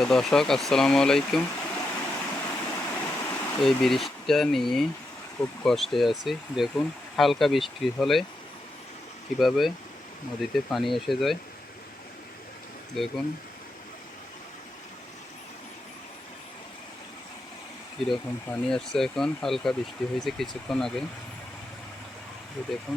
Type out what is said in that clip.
প্রিয় দর্শক, আসসালামু আলাইকুম। এই বৃষ্টিটা নিয়ে খুব কষ্টে আছি। দেখুন, হালকা বৃষ্টি হলে কিভাবে নদীতে পানি এসে যায়। দেখুন কীরকম পানি আসছে। এখন হালকা বৃষ্টি হয়েছে কিছুক্ষণ আগে, দেখুন।